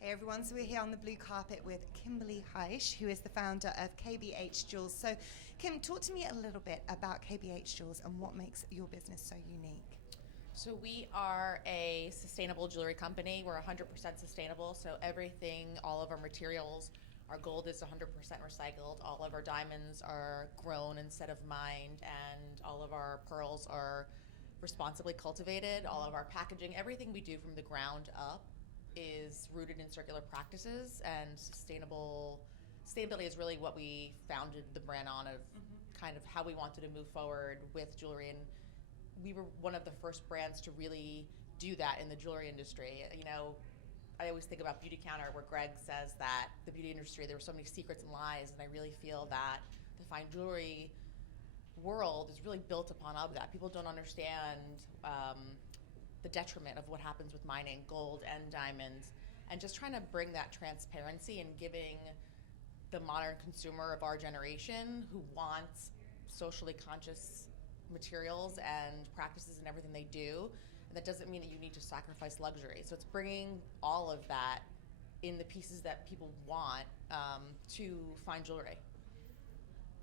Hey everyone, so we're here on the blue carpet with Kimberly Haisch, who is the founder of KBH Jewels. So Kim, talk to me a little bit about KBH Jewels and what makes your business so unique. So we are a sustainable jewelry company. We're 100% sustainable, so everything, all of our materials, our gold is 100% recycled, all of our diamonds are grown instead of mined, and all of our pearls are responsibly cultivated, all of our packaging, everything we do from the ground up is rooted in circular practices, and sustainability is really what we founded the brand on, of kind of how we wanted to move forward with jewelry. And we were one of the first brands to really do that in the jewelry industry. You know, I always think about Beauty Counter, where Greg says that the beauty industry, there were so many secrets and lies, and I really feel that the fine jewelry world is really built upon of that. People don't understand the detriment of what happens with mining gold and diamonds, and just trying to bring that transparency and giving the modern consumer of our generation who wants socially conscious materials and practices in everything they do. And that doesn't mean that you need to sacrifice luxury. So it's bringing all of that in the pieces that people want to fine jewelry.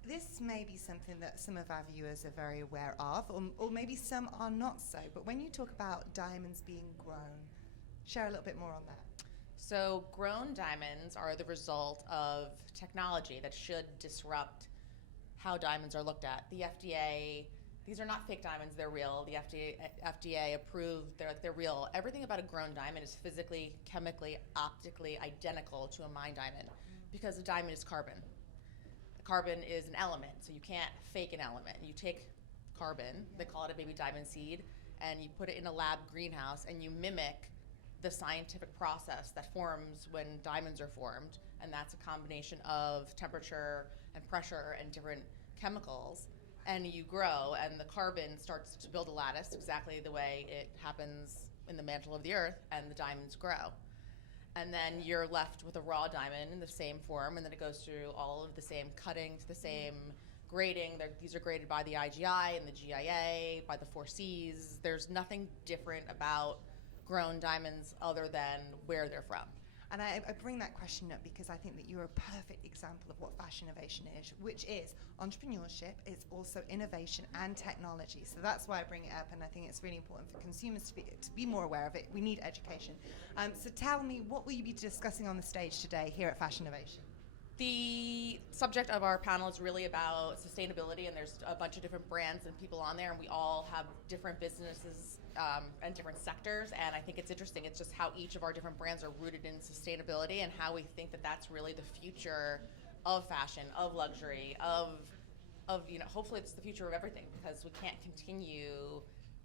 This may be something that some of our viewers are very aware of, or maybe some are not so, but when you talk about diamonds being grown, share a little bit more on that. So grown diamonds are the result of technology that should disrupt how diamonds are looked at. The FDA, these are not fake diamonds, they're real. The FDA approved, they're real. Everything about a grown diamond is physically, chemically, optically identical to a mined diamond, because a diamond is carbon. Carbon is an element, so you can't fake an element. You take carbon, they call it a baby diamond seed, and you put it in a lab greenhouse and you mimic the scientific process that forms when diamonds are formed, and that's a combination of temperature and pressure and different chemicals, and you grow, and the carbon starts to build a lattice exactly the way it happens in the mantle of the earth, and the diamonds grow. And then you're left with a raw diamond in the same form, and then it goes through all of the same cutting, the same grading. These are graded by the IGI and the GIA, by the 4Cs. There's nothing different about grown diamonds other than where they're from. And I bring that question up because I think that you're a perfect example of what Fashinnovation is, which is entrepreneurship. It's also innovation and technology. So that's why I bring it up, and I think it's really important for consumers to be more aware of it. We need education. So tell me, what will you be discussing on the stage today here at Fashinnovation? The subject of our panel is really about sustainability, and there's a bunch of different brands and people on there, and we all have different businesses and different sectors, and I think it's interesting. It's just how each of our different brands are rooted in sustainability, and how we think that that's really the future of fashion, of luxury, of hopefully it's the future of everything, because we can't continue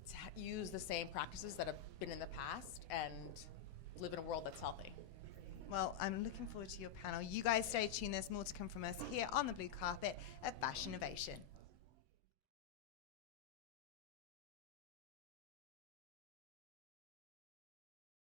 to use the same practices that have been in the past and live in a world that's healthy. Well, I'm looking forward to your panel. You guys stay tuned. There's more to come from us here on the blue carpet at Fashinnovation.